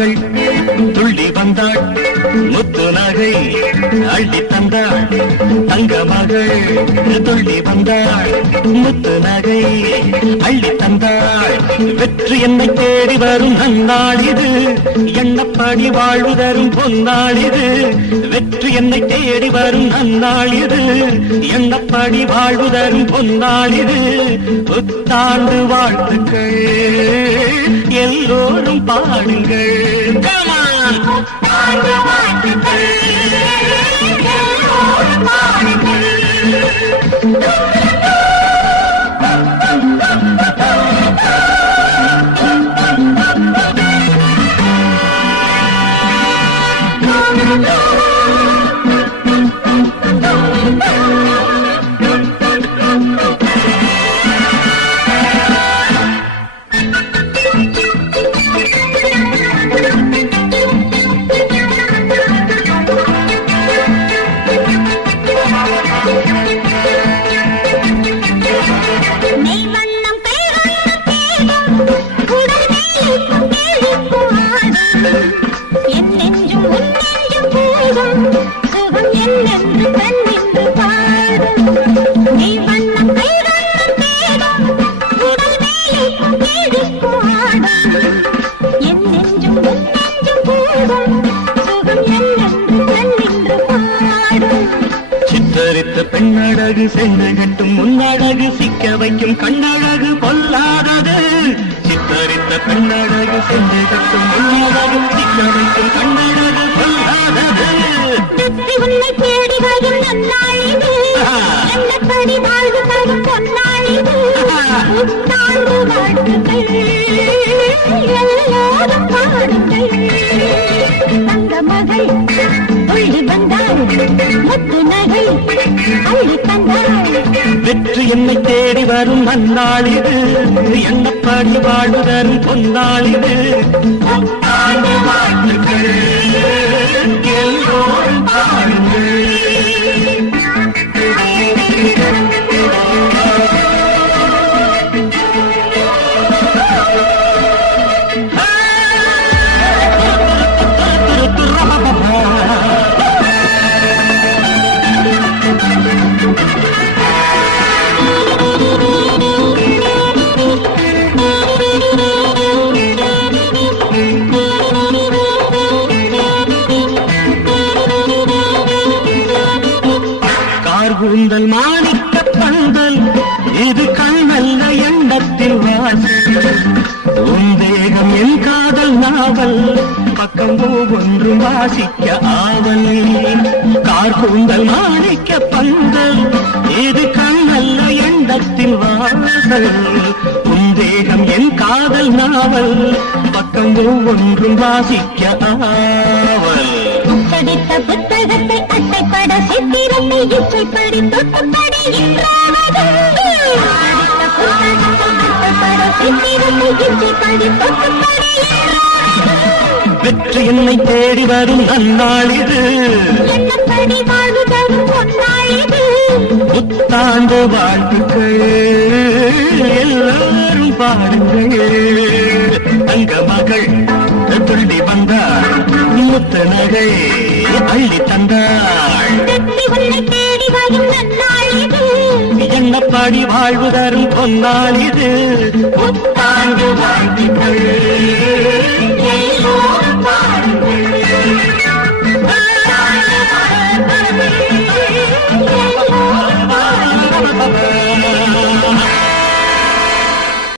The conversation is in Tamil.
மகள் துள்ளி வந்தாள் முத்து நகை அள்ளி தந்தாள் தங்க மகள் துள்ளி வந்தாள் முத்து நகை அள்ளி தந்தாள் வெற்றி என்னை தேடி வரும் நன்னாள் இது எண்ணப்படி வாழ்வு தரும் பொன்னாள் இது வெற்றி என்னை தேடி வரும் நன்னாள் இது எண்ணப்படி வாழ்வு தரும் பொன்னாள் இது புத்தாண்டு வாழ்த்துக்கள் எல்லோரும் பாடுங்கள் சித்தரித்த பெண்ணழகு சென்று கட்டும் முன்னழகு சிக்க வைக்கும் கண்ணழகு பொல்லாதது சித்தரித்த பெண்ணழகு சென்று கட்டும் முன்னழகு சிக்க வைக்கும் கண்ணழகு பொல்லாதது உன்னை தேடி வரும் நன்னாளிது எண்ணப்படி வாழ்வு தரும் பொன்னாளிது புத்தாண்டு வாழ்த்துக்கள் எல்லோரும் பாடுங்கள் தங்க மகள் துள்ளி வந்தாள் முத்து நகை அள்ளி தந்தாள் வெற்றி என்னை தேடி வரும் நன்னாள் இது எண்ணப்படி வாழ்வு தரும் பொன்னாள் இது புத்தாண்டு வாழ்த்துக்கள் எல்லோரும் பாடுங்கள் கூந்தல் மாணிக்க பந்தல் இது கண்ணல்ல எண்ணத்தில் வாசல் உன் தேகம் என் காதல் நாவல் பக்கம் ஒன்றும் வாசிக்க ஆவல் கார்கூந்தல் மாணிக்க பந்தல் இது கண்ணல்ல எண்ணத்தில் வாசல் உன் தேகம் என் காதல் நாவல் பக்கம் ஒன்றும் வாசிக்க ஆவல் படித்த புத்தகத்தை அட்டைப்பட சித்திரத்தை இச்சைப்படி தொட்டுப்படி என்றாவது அட்டைப்பட சித்திரத்தை இச்சைப்படி தொட்டுப்படி வெற்றி என்னை தேடி வரும் நன்னாள் இது எண்ணப்படி வாழ்வு தரும் பொன்னாள் இது புத்தாண்டு வாழ்த்துக்கள் எல்லாரும் பாடுங்கள் தங்க மகள் துள்ளி வந்தாள் முத்து நகை அள்ளி தந்தாள் உன்னை தேடி வரும் நன்னாள் இது எண்ணப்படி வாழ்வு தரும் பொன்னாள் இது புத்தாண்டு வாழ்த்துக்கள்